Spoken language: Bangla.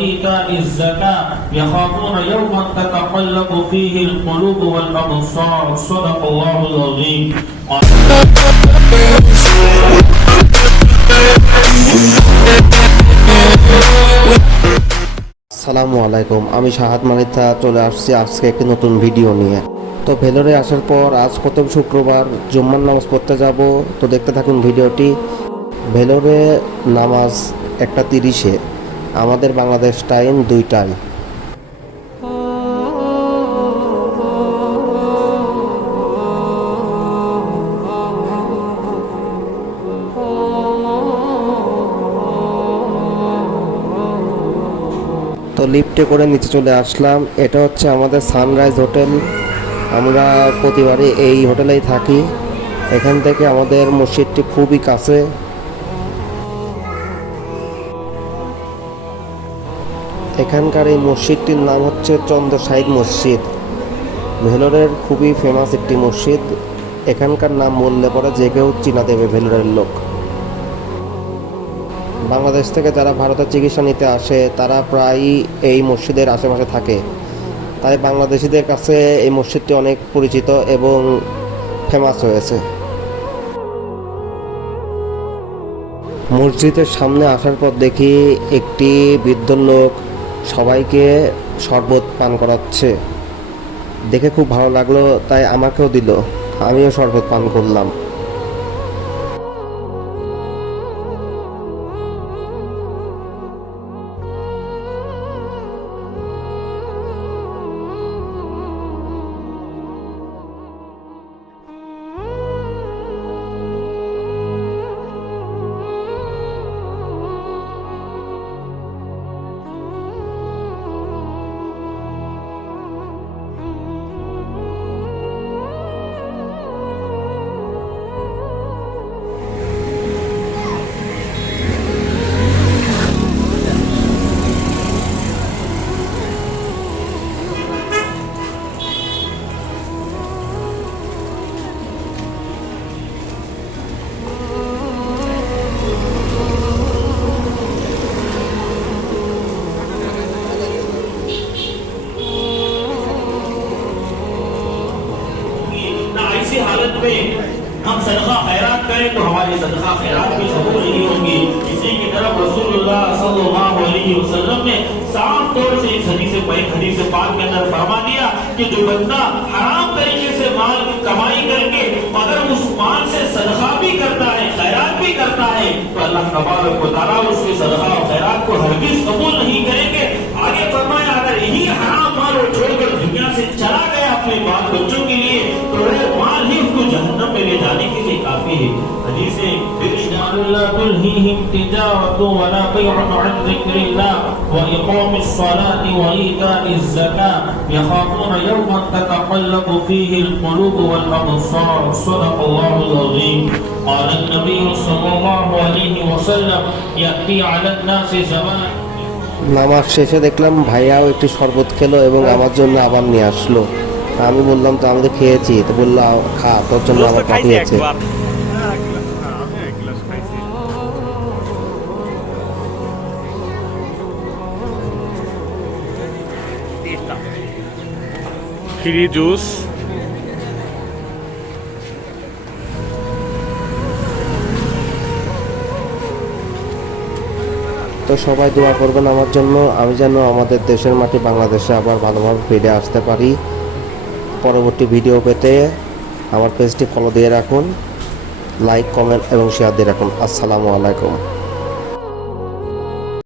وإيتاء الزكاة يخافون يوما تتقلب فيه القلوب والأبصار صدق الله العظيم আসসালামু আলাইকুম, আমি শাহাদ মানিতা চলে আসছি আজকে একটি নতুন ভিডিও নিয়ে। তো ভেলোরে আসার পর আজ প্রথম শুক্রবার জুম্মার নামাজ পড়তে যাব। তো দেখতে থাকুন ভিডিওটি। ভেলোরে নামাজ 1:30-এ, আমাদের বাংলাদেশ টাইম 2টায়। তো লিফটে করে নিচে চলে আসলাম। এটা হচ্ছে আমাদের সানরাইজ হোটেল। আমরা প্রতিবারই এই হোটেলেই থাকি। এখান থেকে আমাদের মসজিদটি খুবই কাছে। এখানকার এই মসজিদটির নাম হচ্ছে চন্দ্র সাহিদ মসজিদ। ভেলোরের খুবই ফেমাস একটি মসজিদ। এখানকার নাম বললে পরে যে কেউ চিনা দেবে ভেলোরের লোক। বাংলাদেশ থেকে যারা ভারতে চিকিৎসা নিতে আসে তারা প্রায়ই এই মসজিদের আশেপাশে থাকে। তাই বাংলাদেশিদের কাছে এই মসজিদটি অনেক পরিচিত এবং ফেমাস হয়েছে। মসজিদের সামনে আসার পর দেখি একটি বৃদ্ধ লোক সবাইকে শরবত পান করাচ্ছে। দেখে খুব ভালো লাগলো, তাই আমাকেও দিল। আমিও শরবত পান করলাম। हालत में हम सदका खैरात करें तो हमारी सदका खैरात भी कबूल नहीं होंगी। इसी की तरफ रसूलुल्लाह सल्लल्लाहु अलैहि वसल्लम ने साफ तौर से इस हदीस पाक के अंदर फरमा दिया कि जो बंदा हराम तरीके से माल की कमाई करके अगर उस माल से सदका भी करता है, खैरात भी करता है, तो अल्लाह तबारक व तआला उसकी सदका और खैरात को हरगिज कबूल नहीं करेंगे। आगे फरमाया अगर यही हराम माल छोड़कर दुनिया से चला गया अपने बाल बच्चों के लिए, तो वो माल ही उसको जहन्नम में ले जाने के लिए काफी है। हदीस है ला तुल्हिहिम तिजारतु वला बैउन अन ज़िक्रिल्लाह व इक़ामिस सलाति व ईताइज़ ज़कात यख़ाफ़ून यौमन ततक़ल्लबु फ़ीहिल क़ुलूब वल अबसार सदक़ल्लाहुल अज़ीम। क़ाल नबी सल्लल्लाहु अलैहि वसल्लम याती अला नासि ज़मान। নামাজ শেষে দেখলাম ভাইয়াও একটি শরবত খেলো এবং আমার জন্য আবার নিয়ে আসলো। আমি বললাম তো আমি তো খেয়েছি। তো বললো খা, তোর জন্য আবার পাঠিয়েছে। Free juice. তো সবাই দোয়া করবেন আমার জন্য, আমি যেন আমাদের দেশের মাটি বাংলাদেশে আবার ভালোভাবে ফিরে আসতে পারি। পরবর্তী ভিডিও পেতে আমার পেজটি ফলো দিয়ে রাখুন, লাইক, কমেন্ট এবং শেয়ার দিয়ে রাখুন। আসসালামু আলাইকুম।